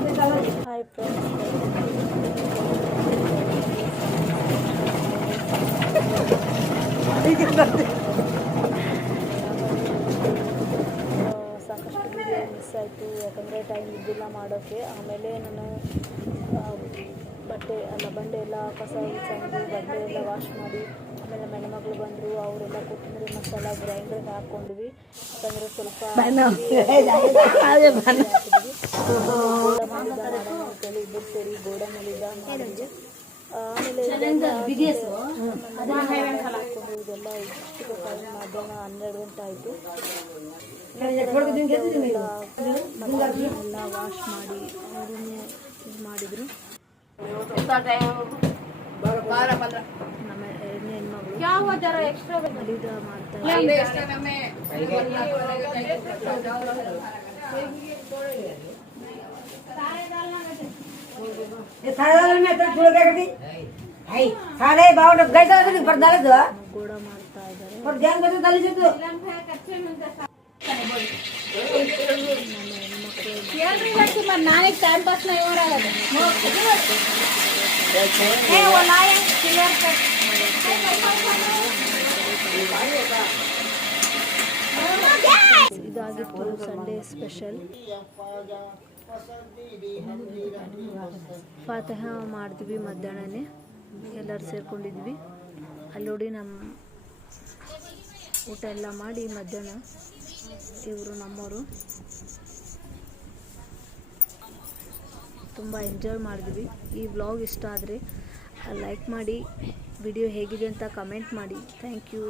Hi friends, ಸಾಕಷ್ಟು video miss ಆಯಿತು. ಯಾಕಂದರೆ ಟೈಮ್ ಇದ್ದಿಲ್ಲ ಮಾಡೋಕ್ಕೆ. ಆಮೇಲೆ ನಾನು ಬಂಡೆ ಎಲ್ಲ ಕಸ ಚೆಂದು ಬಂಡೆ ಎಲ್ಲ ವಾಶ್ ಮಾಡಿ, ಆಮೇಲೆ ಹೆಣ್ಮಕ್ಳು ಬಂದರು, ಅವರೆಲ್ಲ ಕೊತ್ತಂಬರಿ ಮಸಾಲ ಗ್ರೈಂಡರ್ಗೆ ಹಾಕ್ಕೊಂಡ್ವಿ. ಯಾಕಂದರೆ ಸ್ವಲ್ಪ ಇಬ್ಬರು ಸೇರಿ ಗೋಡೆ ಮೇಲಿದ್ದ ಮಾಡಿದ್ವಿ. ಆಮೇಲೆ ಇದೆಲ್ಲ ಇಷ್ಟು ಟೈಮ್ ಮಧ್ಯಾಹ್ನ 12 ಗಂಟೆ ಆಯಿತು. ಎಲ್ಲ ವಾಶ್ ಮಾಡಿ ಅವರನ್ನು ಇದು ಮಾಡಿದರು. ನಮ್ಮ ಎರಡನೇ ಹೆಣ್ಮಗಳು ಮಲಿದ ಮಾಡ್ತಾರೆ. ಗೋಡ ಮಾಡ್ತಾ ಇದಾಗಿತ್ತು ಸಂಡೇ ಸ್ಪೆಷಲ್. ಫಾತಿಹ ಮಾಡಿದ್ವಿ ಮಧ್ಯಾಹ್ನನೇ, ಎಲ್ಲರೂ ಸೇರ್ಕೊಂಡಿದ್ವಿ. ಅಲ್ಲಿ ನೋಡಿ ನಮ್ಮ ಊಟ ಎಲ್ಲ ಮಾಡಿ ಮಧ್ಯಾಹ್ನ ಇವರು ನಮ್ಮವರು ತುಂಬ ಎಂಜಾಯ್ ಮಾಡಿದ್ವಿ. ಈ ವ್ಲಾಗ್ ಇಷ್ಟ ಆದರೆ ಲೈಕ್ ಮಾಡಿ, ವಿಡಿಯೋ ಹೇಗಿದೆ ಅಂತ ಕಮೆಂಟ್ ಮಾಡಿ. Thank you.